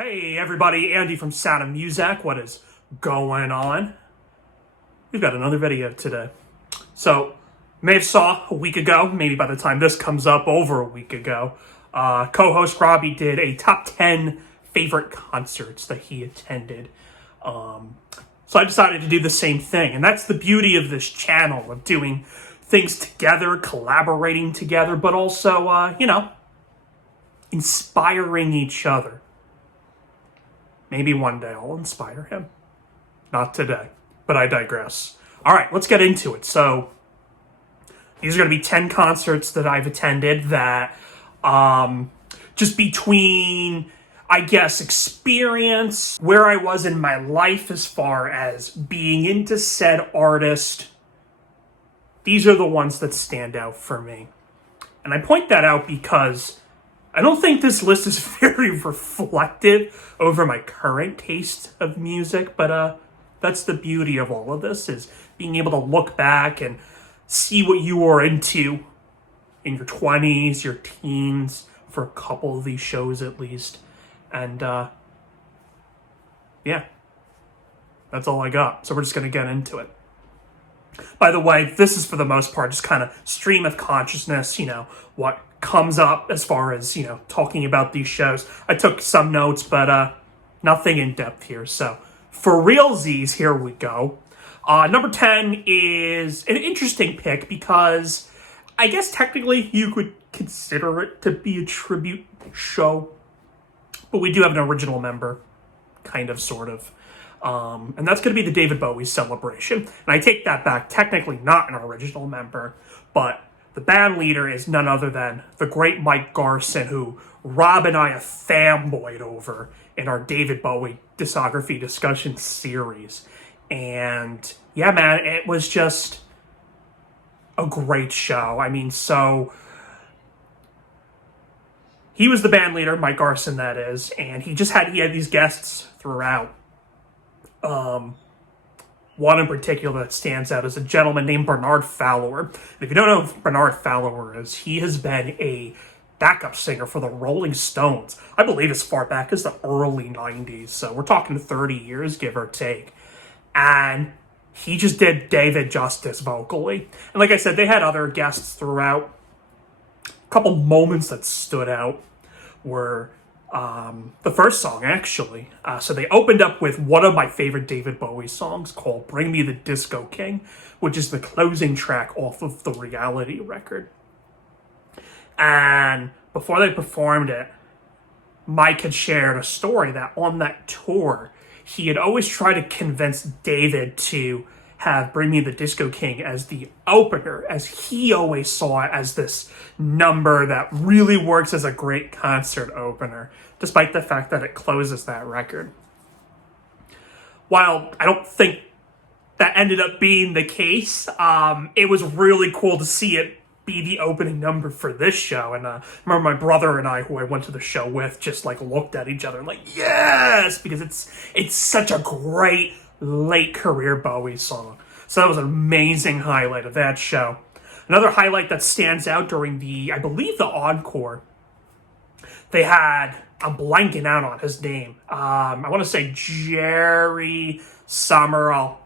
Hey everybody, Andy from Sound of Music. What is going on? We've got another video today. So, may have saw a week ago, maybe by the time this comes up, over a week ago, co-host Robbie did a top 10 favorite concerts that he attended. So I decided to do the same thing, and that's the beauty of this channel, of doing things together, collaborating together, but also, inspiring each other. Maybe one day I'll inspire him. Not today, but I digress. All right, let's get into it. So these are going to be 10 concerts that I've attended that just between, I guess, experience, where I was in my life as far as being into said artist, these are the ones that stand out for me. And I point that out because I don't think this list is very reflective over my current taste of music, but that's the beauty of all of this, is being able to look back and see what you were into in your 20s, your teens, for a couple of these shows at least. And yeah, that's all I got. So we're just going to get into it. By the way, this is for the most part just kind of stream of consciousness, what comes up as far as, talking about these shows. I took some notes, but nothing in depth here. So for realsies, here we go. Number 10 is an interesting pick because I guess technically you could consider it to be a tribute show, but we do have an original member, kind of, sort of. And that's going to be the David Bowie celebration. And I take that back. Technically not an original member, but the band leader is none other than the great Mike Garson, who Rob and I have fanboyed over in our David Bowie discography discussion series. And yeah, man, it was just a great show. I mean, so he was the band leader, Mike Garson, that is, and he had these guests throughout. One in particular that stands out is a gentleman named Bernard Fowler. And if you don't know who Bernard Fowler is, he has been a backup singer for the Rolling Stones, I believe as far back as the early 90s. So we're talking 30 years, give or take. And he just did David justice vocally. And like I said, they had other guests throughout. A couple moments that stood out were the first song, actually. So they opened up with one of my favorite David Bowie songs called Bring Me the Disco King, which is the closing track off of the Reality record. And before they performed it, Mike had shared a story that on that tour, he had always tried to convince David to have Bring Me the Disco King as the opener, as he always saw it as this number that really works as a great concert opener, despite the fact that it closes that record. While I don't think that ended up being the case, it was really cool to see it be the opening number for this show. And I remember my brother and I, who I went to the show with, just looked at each other and yes, because it's such a great late career Bowie song. So that was an amazing highlight of that show. Another highlight that stands out during I believe the encore, they had, I'm blanking out on his name. I want to say Jerry Summer. I'll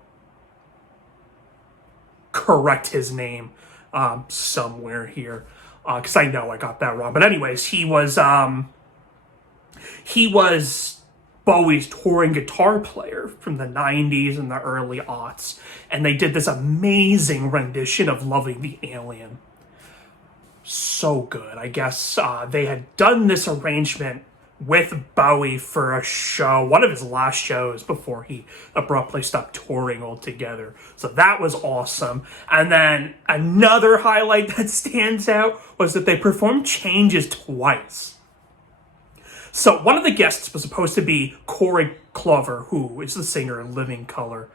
correct his name somewhere here, because I know I got that wrong. But anyways, he was Bowie's touring guitar player from the 90s and the early aughts. And they did this amazing rendition of Loving the Alien. So good. I guess they had done this arrangement with Bowie for a show, one of his last shows before he abruptly stopped touring altogether. So that was awesome. And then another highlight that stands out was that they performed Changes twice. So one of the guests was supposed to be Corey Glover, who is the singer in Living Colour.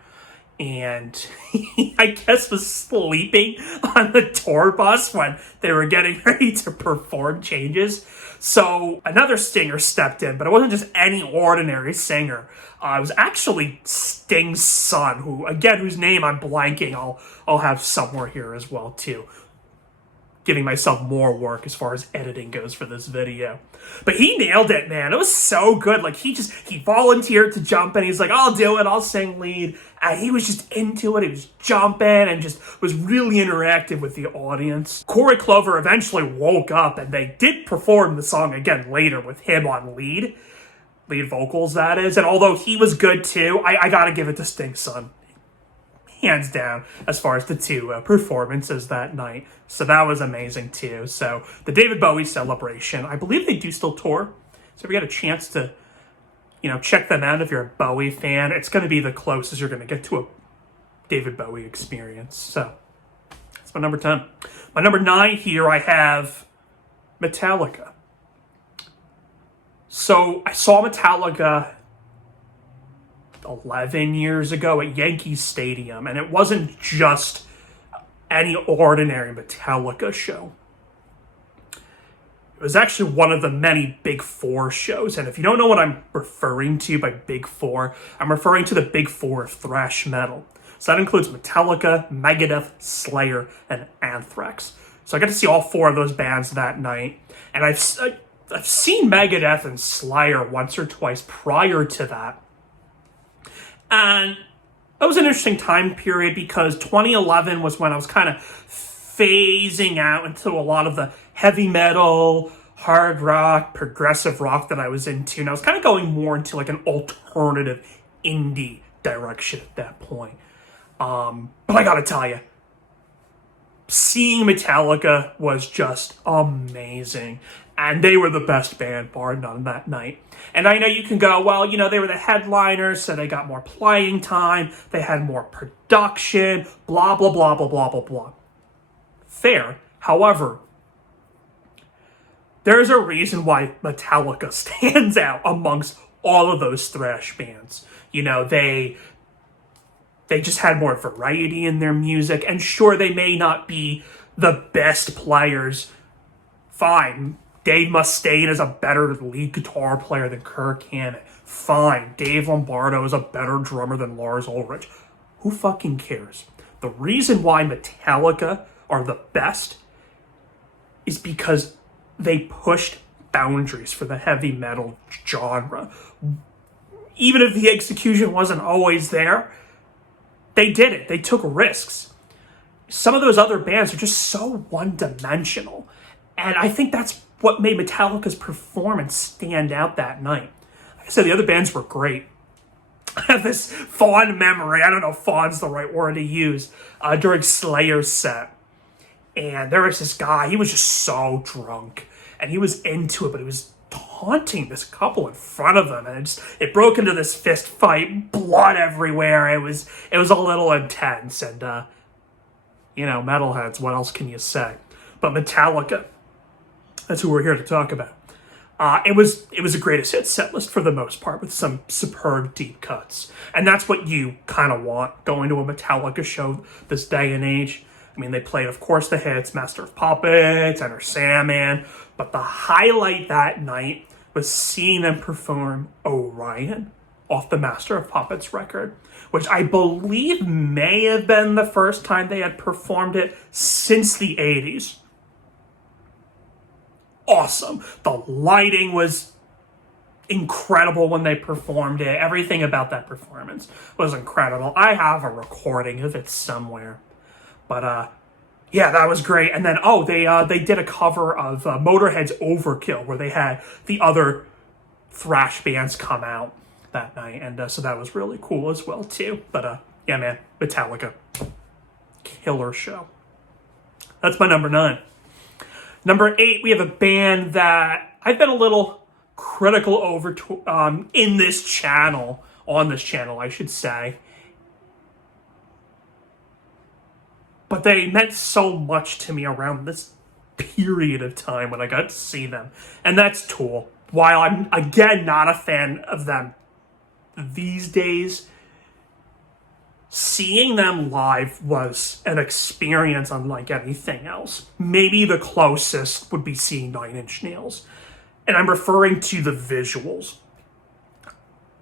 And he, I guess, was sleeping on the tour bus when they were getting ready to perform Changes. So another singer stepped in, but it wasn't just any ordinary singer. It was actually Sting's son, whose name I'm blanking. I'll have somewhere here as well, too. giving myself more work as far as editing goes for this video. But he nailed it, man. It was so good. Like, he volunteered to jump in. He's like, I'll do it. I'll sing lead. And he was just into it. He was jumping and just was really interactive with the audience. Corey Clover eventually woke up, and they did perform the song again later with him on lead vocals, that is. And although he was good too, I gotta give it to Stink's son. Hands down, as far as the two performances that night. So that was amazing too. So the David Bowie celebration, I believe they do still tour. So if you get a chance to, check them out if you're a Bowie fan, it's going to be the closest you're going to get to a David Bowie experience. So that's my number 10. My number 9 here, I have Metallica. So I saw Metallica 11 years ago at Yankee Stadium, and it wasn't just any ordinary Metallica show. It was actually one of the many Big Four shows, and if you don't know what I'm referring to by Big Four, I'm referring to the Big Four of thrash metal. So that includes Metallica, Megadeth, Slayer, and Anthrax. So I got to see all 4 of those bands that night, and I've seen Megadeth and Slayer once or twice prior to that. And it was an interesting time period because 2011 was when I was kind of phasing out into a lot of the heavy metal, hard rock, progressive rock that I was into. And I was kind of going more into like an alternative indie direction at that point. But I gotta tell you, seeing Metallica was just amazing. And they were the best band, bar none, that night. And I know you can go, well, they were the headliners, so they got more playing time, they had more production, blah, blah, blah, blah, blah, blah, blah. Fair. However, there's a reason why Metallica stands out amongst all of those thrash bands. They just had more variety in their music, and sure, they may not be the best players. Fine. Dave Mustaine is a better lead guitar player than Kirk Hammett. Fine. Dave Lombardo is a better drummer than Lars Ulrich. Who fucking cares? The reason why Metallica are the best is because they pushed boundaries for the heavy metal genre. Even if the execution wasn't always there, they did it. They took risks. Some of those other bands are just so one-dimensional. And I think that's what made Metallica's performance stand out that night. Like I said, the other bands were great. I have this fond memory, I don't know if fond's the right word to use, during Slayer's set. And there was this guy, he was just so drunk. And he was into it, but he was taunting this couple in front of him. And it broke into this fist fight, blood everywhere. It was a little intense. And, metalheads, what else can you say? But Metallica, that's who we're here to talk about. It was a greatest hits set list for the most part, with some superb deep cuts. And that's what you kind of want going to a Metallica show this day and age. I mean, they played, of course, the hits, Master of Puppets, Enter Sandman, but the highlight that night was seeing them perform Orion off the Master of Puppets record, which I believe may have been the first time they had performed it since the 80s. Awesome. The lighting was incredible when they performed it. Everything about that performance was incredible. I have a recording of it somewhere. But, yeah, that was great. And then, they did a cover of Motorhead's Overkill, where they had the other thrash bands come out that night. And so that was really cool as well, too. But, yeah, man, Metallica. Killer show. That's my number 9. Number 8, we have a band that I've been a little critical over to, on this channel, I should say. But they meant so much to me around this period of time when I got to see them. And that's Tool. While I'm, again, not a fan of them these days, seeing them live was an experience unlike anything else. Maybe the closest would be seeing Nine Inch Nails. And I'm referring to the visuals.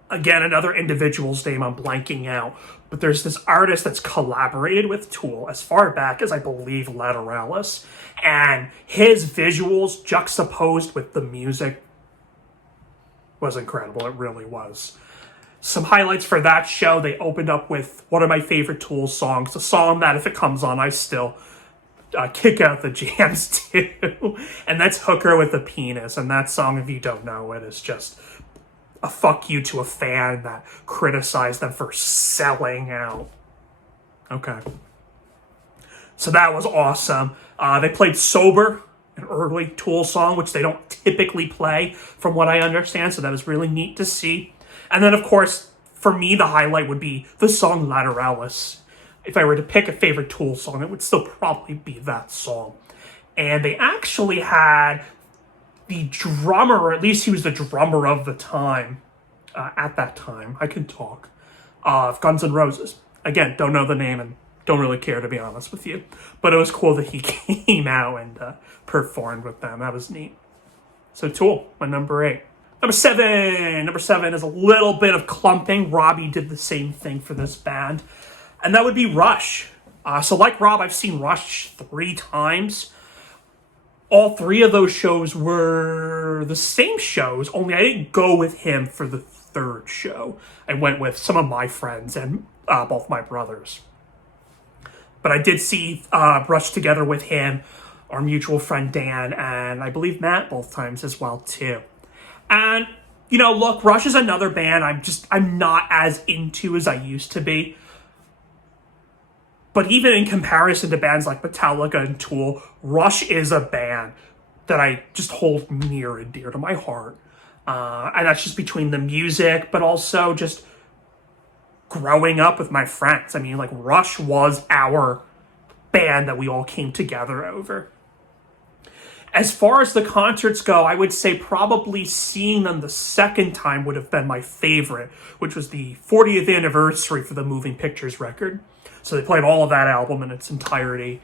Again, another individual's name I'm blanking out, but there's this artist that's collaborated with Tool as far back as I believe Lateralis, and his visuals juxtaposed with the music was incredible. It really was. Some highlights for that show, they opened up with one of my favorite Tool songs, a song that if it comes on, I still kick out the jams too, and that's Hooker with a Penis. And that song, if you don't know it, is just a fuck you to a fan that criticized them for selling out. Okay. So that was awesome. They played Sober, an early Tool song, which they don't typically play from what I understand, so that was really neat to see. And then, of course, for me, the highlight would be the song Lateralis. If I were to pick a favorite Tool song, it would still probably be that song. And they actually had the drummer, or at least he was the drummer of the time, at that time, I can talk, of Guns N' Roses. Again, don't know the name and don't really care, to be honest with you. But it was cool that he came out and performed with them. That was neat. So Tool, my number 8. Number 7. Number 7 is a little bit of clumping. Robbie did the same thing for this band. And that would be Rush. So like Rob, I've seen Rush 3 times. All 3 of those shows were the same shows, only I didn't go with him for the 3rd show. I went with some of my friends and both my brothers. But I did see Rush together with him, our mutual friend Dan, and I believe Matt both times as well too. And, you know, look, Rush is another band I'm not as into as I used to be. But even in comparison to bands like Metallica and Tool, Rush is a band that I just hold near and dear to my heart. And that's just between the music, but also just growing up with my friends. I mean, like, Rush was our band that we all came together over. As far as the concerts go, I would say probably seeing them the second time would have been my favorite, which was the 40th anniversary for the Moving Pictures record. So they played all of that album in its entirety,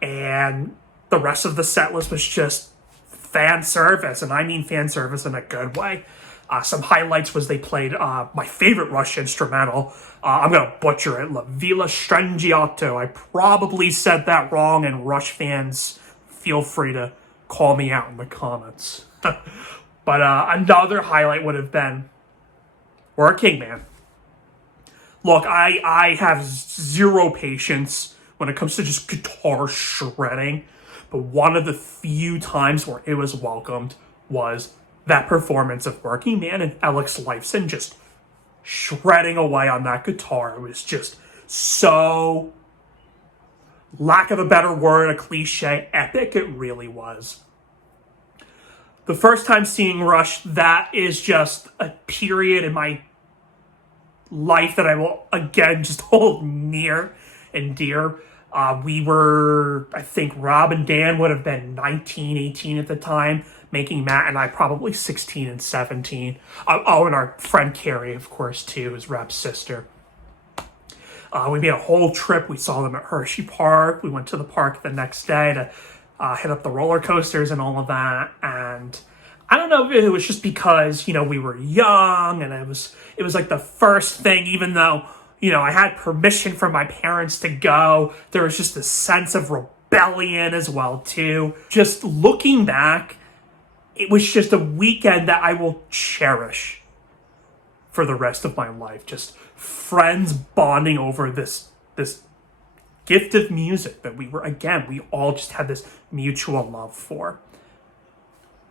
and the rest of the set list was just fan service, and I mean fan service in a good way. Some highlights was they played my favorite Rush instrumental. I'm going to butcher it, La Villa Strangiato. I probably said that wrong, and Rush fans, feel free to call me out in the comments. But another highlight would have been Working Man. Look, I have zero patience when it comes to just guitar shredding, but one of the few times where it was welcomed was that performance of Working Man and Alex Lifeson just shredding away on that guitar. It was just so, lack of a better word, a cliche, epic. It really was. The first time seeing Rush, that is just a period in my life that I will, again, just hold near and dear. We were, I think Rob and Dan would have been 19, 18 at the time, making Matt and I probably 16 and 17. Oh, and our friend Carrie, of course, too, his Rap's sister. We made a whole trip. We saw them at Hershey Park. We went to the park the next day to hit up the roller coasters and all of that. And I don't know if it was just because, you know, we were young and it was like the first thing, even though, you know, I had permission from my parents to go, there was just a sense of rebellion as well, too. Just looking back, it was just a weekend that I will cherish for the rest of my life. Just friends bonding over this gift of music that we all just had this mutual love for.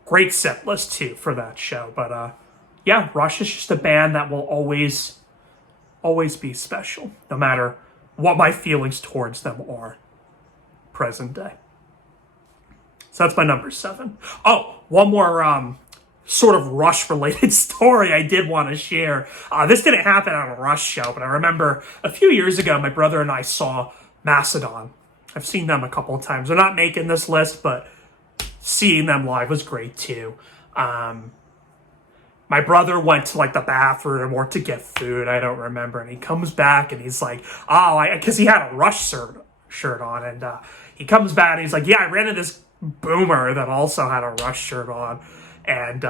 Great set list, too, for that show. But, yeah, Rush is just a band that will always be special, no matter what my feelings towards them are present day. So that's my number 7. Oh, one more sort of Rush-related story I did want to share. This didn't happen on a Rush show, but I remember a few years ago, my brother and I saw Mastodon. I've seen them a couple of times. They're not making this list, but seeing them live was great too. My brother went to like the bathroom or to get food, I don't remember, and he comes back and he's like, because he had a Rush shirt on, and he comes back and he's like, yeah, I ran into this boomer that also had a Rush shirt on, And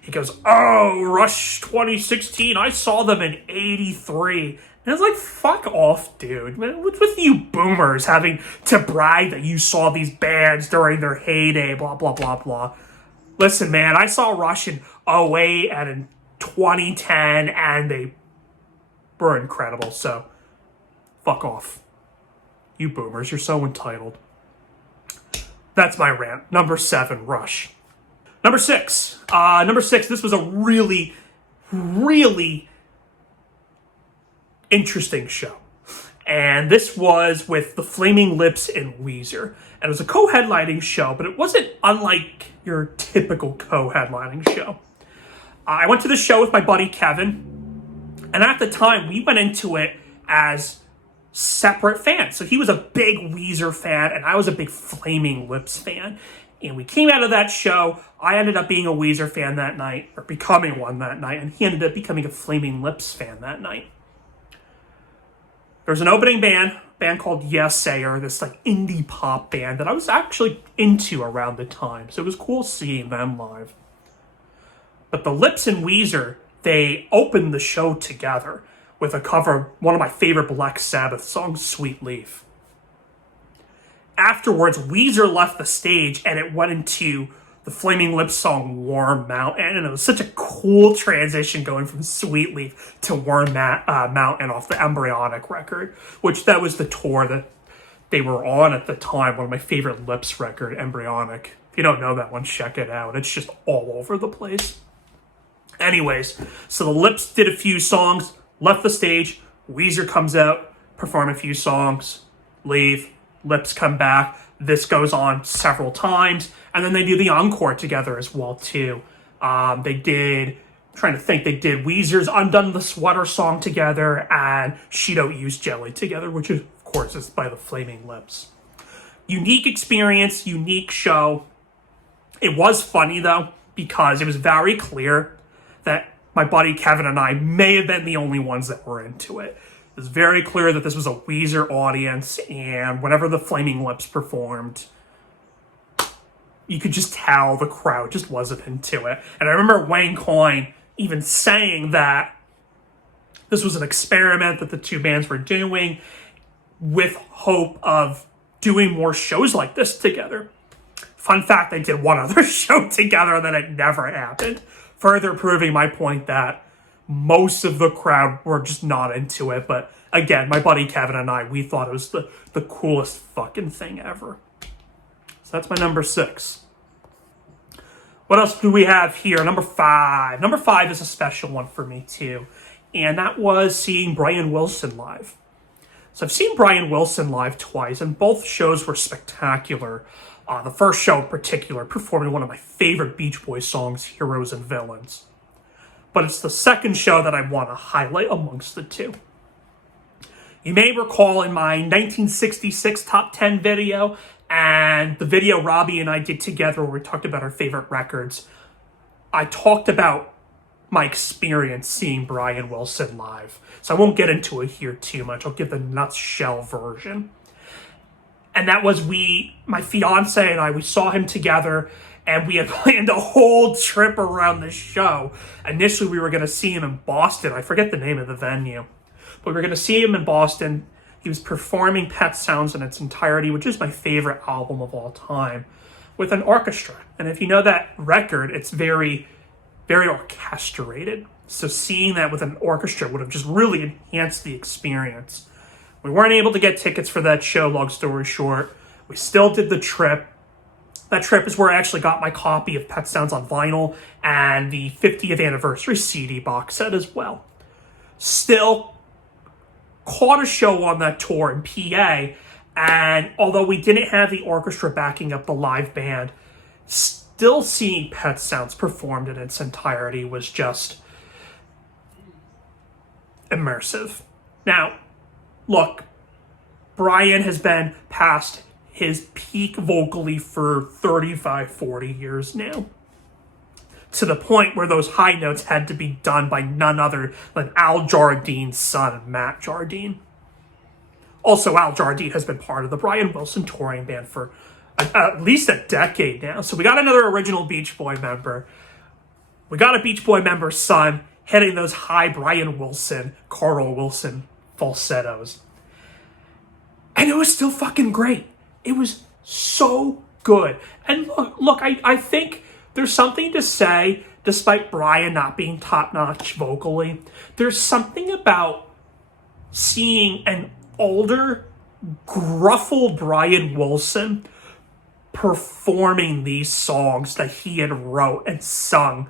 he goes, "Oh, Rush 2016, I saw them in 83. And it's like, fuck off, dude. What's with you boomers having to brag that you saw these bands during their heyday, blah, blah, blah, blah. Listen, man, I saw Rush in '08 and in 2010, and they were incredible, so fuck off. You boomers, you're so entitled. That's my rant. Number 7, Rush. Number 6. This was a really, really interesting show. And this was with the Flaming Lips and Weezer. And it was a co-headlining show, but it wasn't unlike your typical co-headlining show. I went to the show with my buddy Kevin, and at the time, we went into it as separate fans. So he was a big Weezer fan, and I was a big Flaming Lips fan. And we came out of that show. I ended up being a Weezer fan that night, or becoming one that night, and he ended up becoming a Flaming Lips fan that night. There was an opening band called Yesayer, this like indie pop band that I was actually into around the time. So it was cool seeing them live. But the Lips and Weezer, they opened the show together with a cover of one of my favorite Black Sabbath songs, Sweet Leaf. Afterwards, Weezer left the stage and it went into the Flaming Lips song Warm Mountain, and it was such a cool transition going from Sweet Leaf to Warm Mountain off the Embryonic record, which that was the tour that they were on at the time, one of my favorite Lips record, Embryonic. If you don't know that one, check it out. It's just all over the place. Anyways, so the Lips did a few songs, left the stage, Weezer comes out, perform a few songs, leave, Lips come back. This goes on several times, and then they do the encore together as well, too. They did Weezer's Undone the Sweater song together, and She Don't Use Jelly together, which is, of course, is by the Flaming Lips. Unique experience, unique show. It was funny, though, because it was very clear that my buddy Kevin and I may have been the only ones that were into it. It was very clear that this was a Weezer audience, and whenever the Flaming Lips performed, you could just tell the crowd just wasn't into it. And I remember Wayne Coyne even saying that this was an experiment that the two bands were doing with hope of doing more shows like this together. Fun fact, they did one other show together and then it never happened. Further proving my point that most of the crowd were just not into it. But again, my buddy Kevin and I, we thought it was the coolest fucking thing ever. So that's my number 6. What else do we have here? Number 5. Number 5 is a special one for me too. And that was seeing Brian Wilson live. So I've seen Brian Wilson live twice, and both shows were spectacular. The first show in particular, performing one of my favorite Beach Boys songs, Heroes and Villains. But it's the second show that I want to highlight amongst the two. You may recall in my 1966 Top 10 video, and the video Robbie and I did together where we talked about our favorite records, I talked about my experience seeing Brian Wilson live. So I won't get into it here too much. I'll give the nutshell version. And that was my fiance and I, we saw him together, and we had planned a whole trip around the show. Initially, we were going to see him in Boston. I forget the name of the venue. But we were going to see him in Boston. He was performing Pet Sounds in its entirety, which is my favorite album of all time, with an orchestra. And if you know that record, it's very, very orchestrated. So seeing that with an orchestra would have just really enhanced the experience. We weren't able to get tickets for that show, long story short. We still did the trip. That trip is where I actually got my copy of Pet Sounds on vinyl and the 50th anniversary CD box set as well. Still caught a show on that tour in PA, and although we didn't have the orchestra backing up the live band, still seeing Pet Sounds performed in its entirety was just immersive. Now, look, Brian has been past his peak vocally for 35, 40 years now. To the point where those high notes had to be done by none other than Al Jardine's son, Matt Jardine. Also, Al Jardine has been part of the Brian Wilson touring band for at least a decade now. So we got another original Beach Boy member. We got a Beach Boy member's son hitting those high Brian Wilson, Carl Wilson falsettos. And it was still fucking great. It was so good. And look, I think there's something to say, despite Brian not being top-notch vocally, there's something about seeing an older, gruffled Brian Wilson performing these songs that he had wrote and sung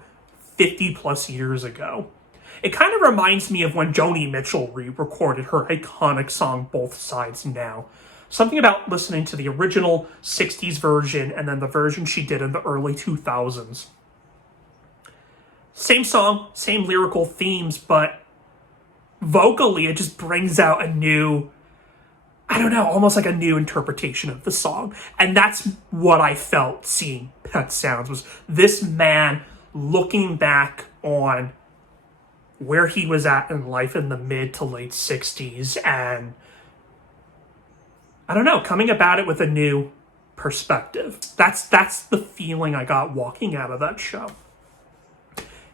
50 plus years ago. It kind of reminds me of when Joni Mitchell re-recorded her iconic song Both Sides Now. Something about listening to the original 60s version and then the version she did in the early 2000s. Same song, same lyrical themes, but vocally it just brings out a new, I don't know, almost like a new interpretation of the song. And that's what I felt seeing Pet Sounds, was this man looking back on where he was at in life in the mid to late 60s and, I don't know, coming about it with a new perspective. That's the feeling I got walking out of that show.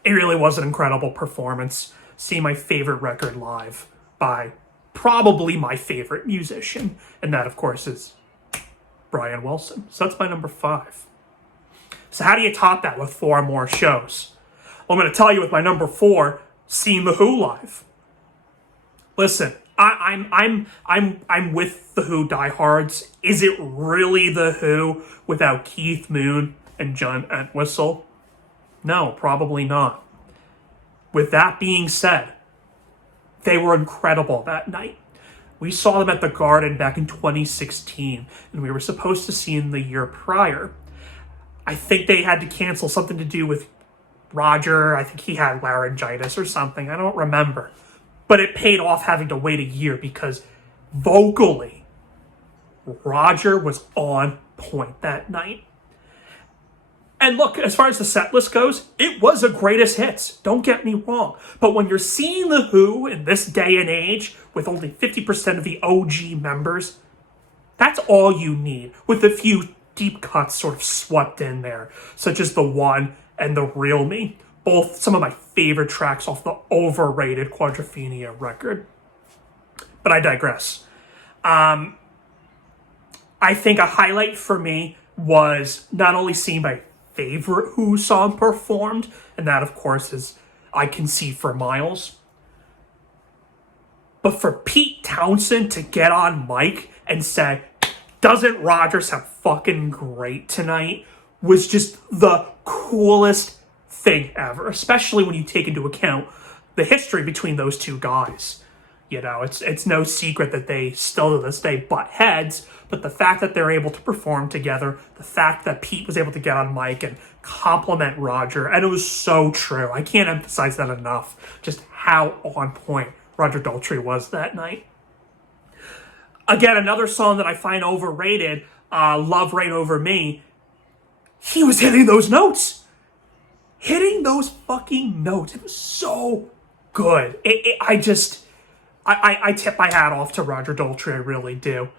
It really was an incredible performance. Seeing my favorite record live by probably my favorite musician, and that, of course, is Brian Wilson. So that's my number 5. So how do you top that with 4 more shows? Well, I'm going to tell you with my number 4, seeing The Who live. Listen, I'm with The Who diehards. Is it really The Who without Keith Moon and John Entwistle? No, probably not. With that being said, they were incredible that night. We saw them at the Garden back in 2016, and we were supposed to see them the year prior. I think they had to cancel, something to do with Roger. I think he had laryngitis or something. I don't remember. But it paid off having to wait a year because vocally, Roger was on point that night. And look, as far as the set list goes, it was a greatest hits. Don't get me wrong. But when you're seeing The Who in this day and age with only 50% of the OG members, that's all you need, with a few deep cuts sort of swept in there, such as The One and The Real Me, both some of my favorite tracks off the overrated Quadrophenia record. But I digress. I think a highlight for me was not only seeing my favorite Who song performed, and that, of course, is I Can See for Miles, but for Pete Townsend to get on mic and say, "Doesn't Roger sound fucking great tonight?" was just the coolest thing ever, especially when you take into account the history between those two guys. You know, it's no secret that they still to this day butt heads, but the fact that they're able to perform together, the fact that Pete was able to get on mic and compliment Roger, and it was so true. I can't emphasize that enough, just how on point Roger Daltrey was that night. Again, another song that I find overrated, Love Reign Over Me, he was hitting those notes. Hitting those fucking notes. It was so good. I tip my hat off to Roger Daltrey, I really do.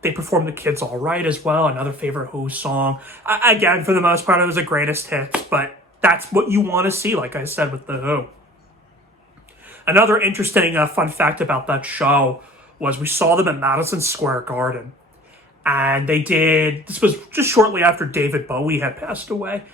They performed The Kids All Right as well, another favorite Who song. Again, for the most part, it was the greatest hits, but that's what you want to see, like I said, with The Who. Another interesting fun fact about that show was we saw them at Madison Square Garden. And this was just shortly after David Bowie had passed away.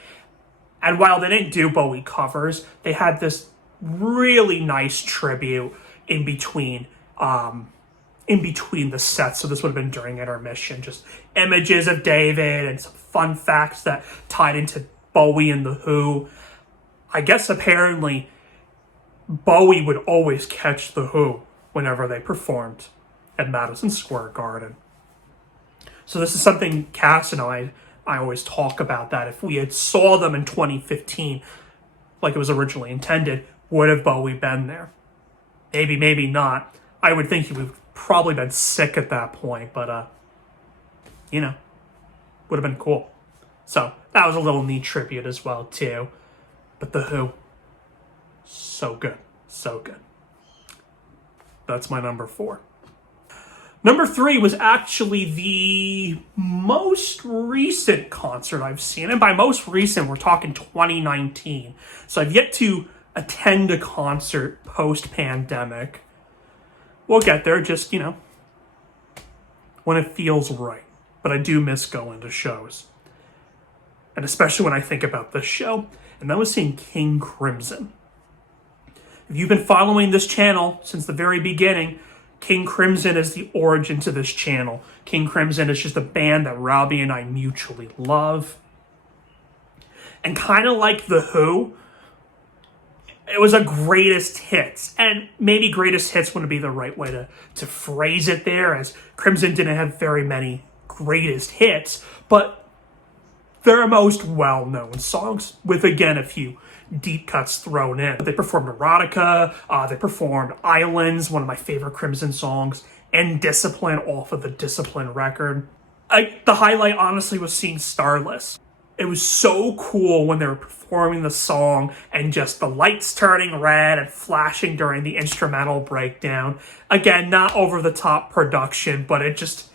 And while they didn't do Bowie covers, they had this really nice tribute in between the sets. So this would have been during intermission, just images of David and some fun facts that tied into Bowie and The Who. I guess apparently Bowie would always catch The Who whenever they performed at Madison Square Garden. So this is something Cass and I always talk about, that if we had saw them in 2015, like it was originally intended, would have Bowie been there? Maybe, maybe not. I would think he would have probably been sick at that point, but, would have been cool. So that was a little neat tribute as well, too. But The Who, so good. So good. That's my number 4. Number 3 was actually the most recent concert I've seen. And by most recent, we're talking 2019. So I've yet to attend a concert post-pandemic. We'll get there, just, when it feels right. But I do miss going to shows. And especially when I think about this show. And that was seeing King Crimson. If you've been following this channel since the very beginning, King Crimson is the origin to this channel. King Crimson is just a band that Robbie and I mutually love. And kind of like The Who, it was a greatest hits. And maybe greatest hits wouldn't be the right way to phrase it there, as Crimson didn't have very many greatest hits, but their most well-known songs, with, again, a few deep cuts thrown in. They performed Erotica, they performed Islands, one of my favorite Crimson songs, and Discipline off of the Discipline record. The highlight, honestly, was seeing Starless. It was so cool when they were performing the song and just the lights turning red and flashing during the instrumental breakdown. Again, not over-the-top production, but it just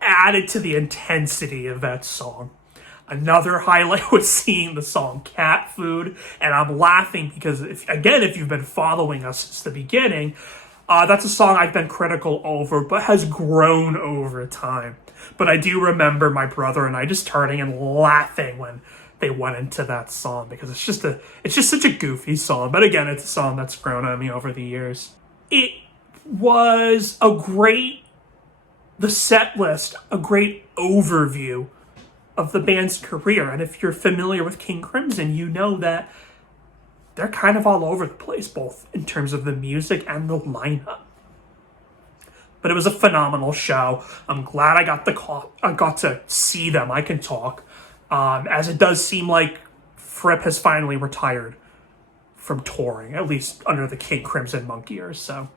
added to the intensity of that song. Another highlight was seeing the song Cat Food, and I'm laughing because, if you've been following us since the beginning, that's a song I've been critical over, but has grown over time. But I do remember my brother and I just turning and laughing when they went into that song, because it's just such a goofy song. But again, it's a song that's grown on me over the years. It was the set list, a great overview of the band's career. And if you're familiar with King Crimson, you know that they're kind of all over the place, both in terms of the music and the lineup. But it was a phenomenal show. I'm glad I got to see them. I can talk. As it does seem like Fripp has finally retired from touring, at least under the King Crimson monk years. So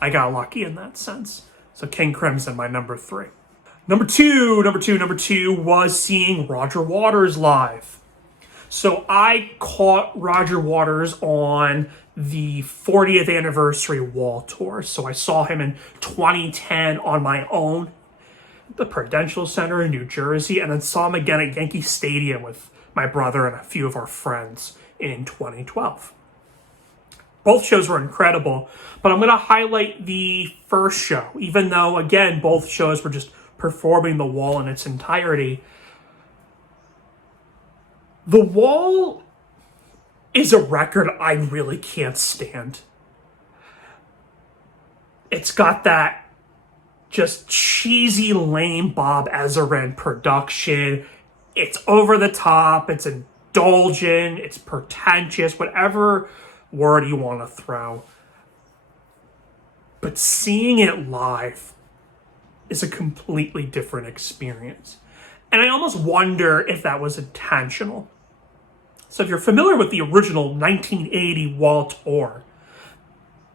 I got lucky in that sense. So King Crimson, my number 3. Number two was seeing Roger Waters live. So I caught Roger Waters on the 40th anniversary Wall tour. So I saw him in 2010 on my own, the Prudential Center in New Jersey, and then saw him again at Yankee Stadium with my brother and a few of our friends in 2012. Both shows were incredible, but I'm going to highlight the first show, even though, again, both shows were just performing The Wall in its entirety. The Wall is a record I really can't stand. It's got that just cheesy, lame Bob Ezrin production. It's over the top, it's indulgent, it's pretentious, whatever word you want to throw. But seeing it live is a completely different experience. And I almost wonder if that was intentional. So if you're familiar with the original 1980 Wall tour,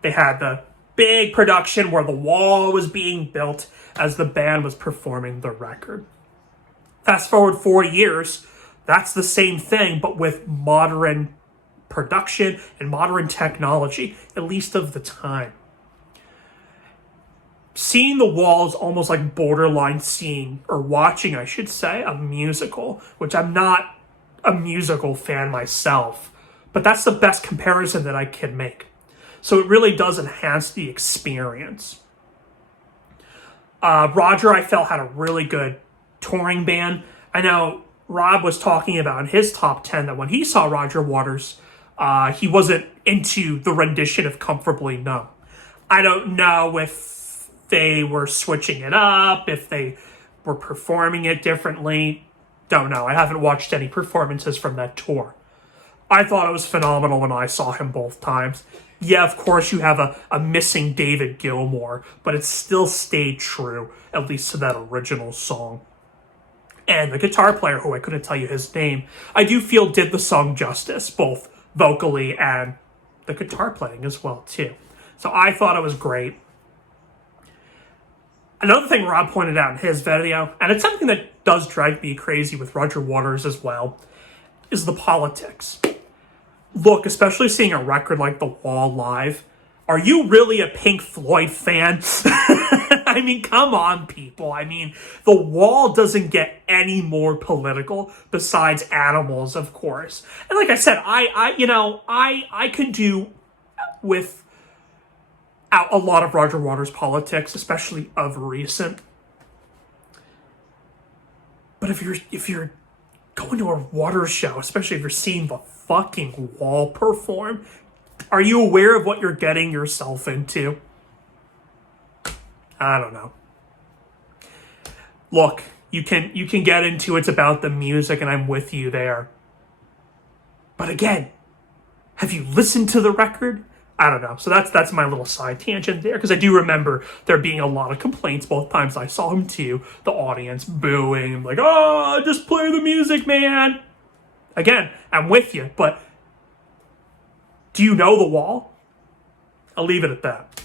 they had the big production where the wall was being built as the band was performing the record. Fast forward 4 years, that's the same thing, but with modern production and modern technology, at least of the time. Seeing The Wall is almost like borderline seeing, or watching, I should say, a musical, which I'm not a musical fan myself, but that's the best comparison that I can make. So it really does enhance the experience. Roger, I felt, had a really good touring band. I know Rob was talking about in his top 10 that when he saw Roger Waters, he wasn't into the rendition of Comfortably Numb. I don't know if they were switching it up, if they were performing it differently. Don't know. I haven't watched any performances from that tour. I thought it was phenomenal when I saw him both times. Yeah, of course you have a missing David Gilmour, but it still stayed true, at least to that original song. And the guitar player, who I couldn't tell you his name, I do feel did the song justice, both vocally and the guitar playing as well, too. So I thought it was great. Another thing Rob pointed out in his video, and it's something that does drive me crazy with Roger Waters as well, is the politics. Look, especially seeing a record like The Wall live, Are you really a Pink Floyd fan? I mean, come on, people. I mean, The Wall doesn't get any more political besides Animals, of course. And like I said, I could do with a lot of Roger Waters' politics, especially of recent. But if you're going to a Waters show, especially if you're seeing the fucking Wall perform, are you aware of what you're getting yourself into? I don't know. Look, you can get into it's about the music, and I'm with you there. But again, have you listened to the record? I don't know. So that's my little side tangent there, because I do remember there being a lot of complaints both times I saw him too. The audience booing, like, oh, just play the music, man. Again, I'm with you, but do you know The Wall? I'll leave it at that.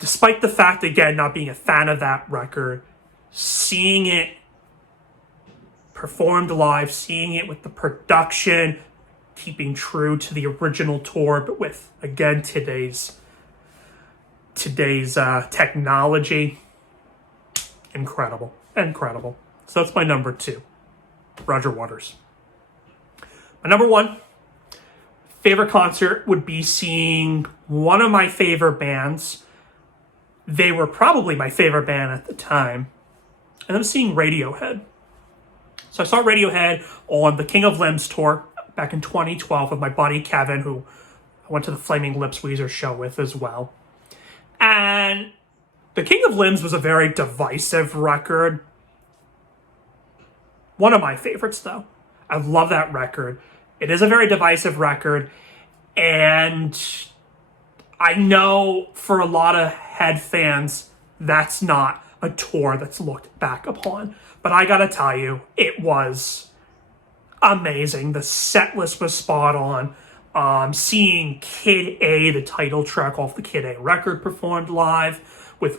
Despite the fact, again, not being a fan of that record, seeing it performed live, seeing it with the production, keeping true to the original tour, but with, again, today's technology, incredible. So that's my number 2, Roger Waters. My number 1 favorite concert would be seeing one of my favorite bands. They were probably my favorite band at the time. And I'm seeing Radiohead. So I saw Radiohead on the King of Limbs tour back in 2012 with my buddy Kevin, who I went to the Flaming Lips Weezer show with as well. And the King of Limbs was a very divisive record. One of my favorites, though. I love that record. It is a very divisive record, and I know for a lot of Head fans, that's not a tour that's looked back upon. But I gotta tell you, it was amazing. The set list was spot on. Seeing Kid A, the title track off the Kid A record, performed live with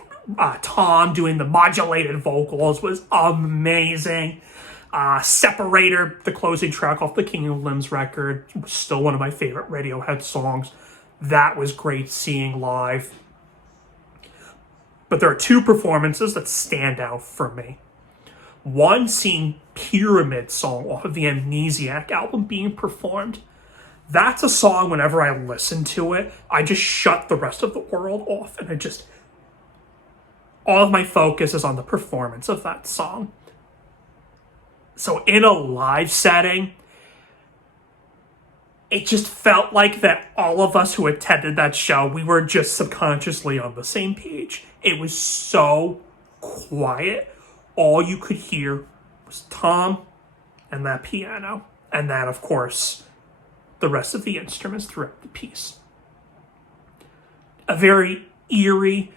Tom doing the modulated vocals was amazing. Separator, the closing track off the King of Limbs record, was still one of my favorite Radiohead songs. That was great seeing live. But there are 2 performances that stand out for me. One, seeing Pyramid Song off of the Amnesiac album being performed. That's a song, whenever I listen to it, I just shut the rest of the world off, and all of my focus is on the performance of that song. So in a live setting, it just felt like that all of us who attended that show, we were just subconsciously on the same page. It was so quiet. All you could hear was Tom and that piano. And then, of course, the rest of the instruments throughout the piece. A very eerie,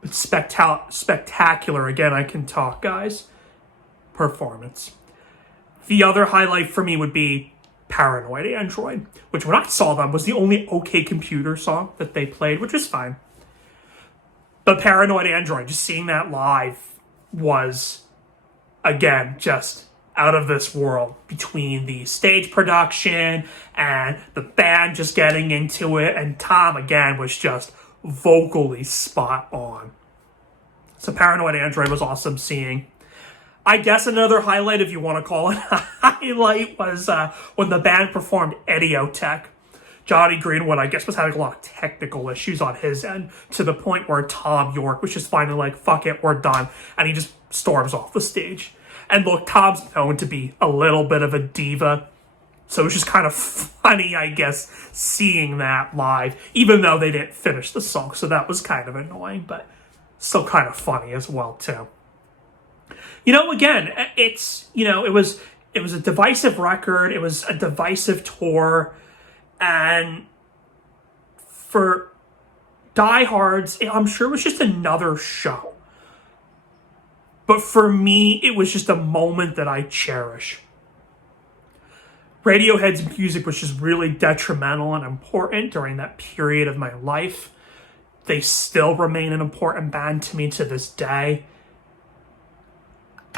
but spectacular, again, I can talk, guys, performance. The other highlight for me would be Paranoid Android, which when I saw them was the only OK Computer song that they played, which is fine. But Paranoid Android, just seeing that live was, again, just out of this world, between the stage production and the band just getting into it, and Tom, again, was just vocally spot on. So Paranoid Android was awesome seeing. I guess another highlight, if you want to call it a highlight, was when the band performed Idiotech. Johnny Greenwood, I guess, was having a lot of technical issues on his end, to the point where Tom York was just finally like, fuck it, we're done. And he just storms off the stage. And look, Tom's known to be a little bit of a diva. So it was just kind of funny, I guess, seeing that live, even though they didn't finish the song. So that was kind of annoying, but still kind of funny as well, too. You know, again, it's, you know, it was a divisive record. It was a divisive tour. And for diehards, I'm sure it was just another show. But for me, it was just a moment that I cherish. Radiohead's music was just really detrimental and important during that period of my life. They still remain an important band to me to this day.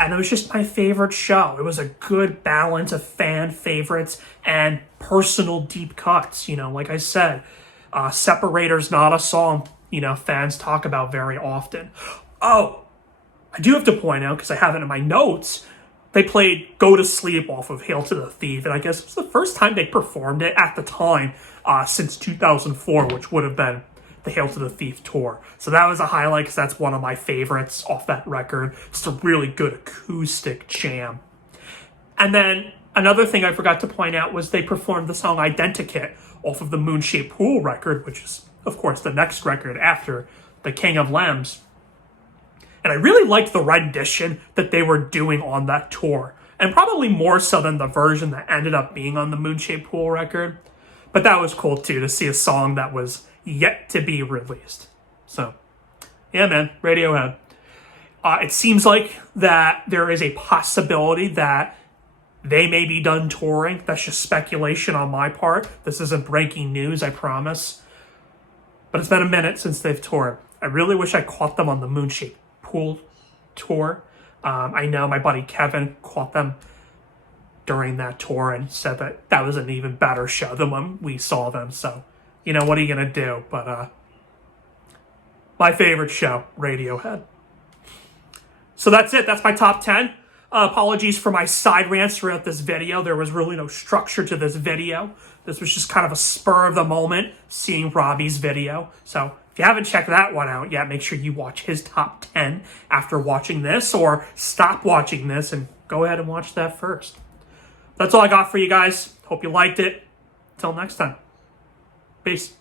And it was just my favorite show. It was a good balance of fan favorites and personal deep cuts. Like I said, Separator's not a song, fans talk about very often. Oh, I do have to point out, because I have it in my notes, they played Go to Sleep off of Hail to the Thief, and I guess it was the first time they performed it at the time since 2004, which would have been the Hail to the Thief tour. So that was a highlight, because that's one of my favorites off that record. Just a really good acoustic jam. And then another thing I forgot to point out was they performed the song Identikit off of the Moonshaped Pool record, which is, of course, the next record after The King of Lems. And I really liked the rendition that they were doing on that tour. And probably more so than the version that ended up being on the Moonshaped Pool record. But that was cool, too, to see a song that was yet to be released. So, yeah, man, Radiohead. It seems like that there is a possibility that they may be done touring. That's just speculation on my part. This isn't breaking news, I promise. But it's been a minute since they've toured. I really wish I caught them on the Moonshaped Pool tour. I know my buddy Kevin caught them during that tour and said that that was an even better show than when we saw them. So, what are you going to do? But my favorite show, Radiohead. So that's it. That's my top 10. Apologies for my side rants throughout this video. There was really no structure to this video. This was just kind of a spur of the moment seeing Robbie's video. So if you haven't checked that one out yet, make sure you watch his top 10 after watching this, or stop watching this and go ahead and watch that first. That's all I got for you guys. Hope you liked it. Until next time. Peace.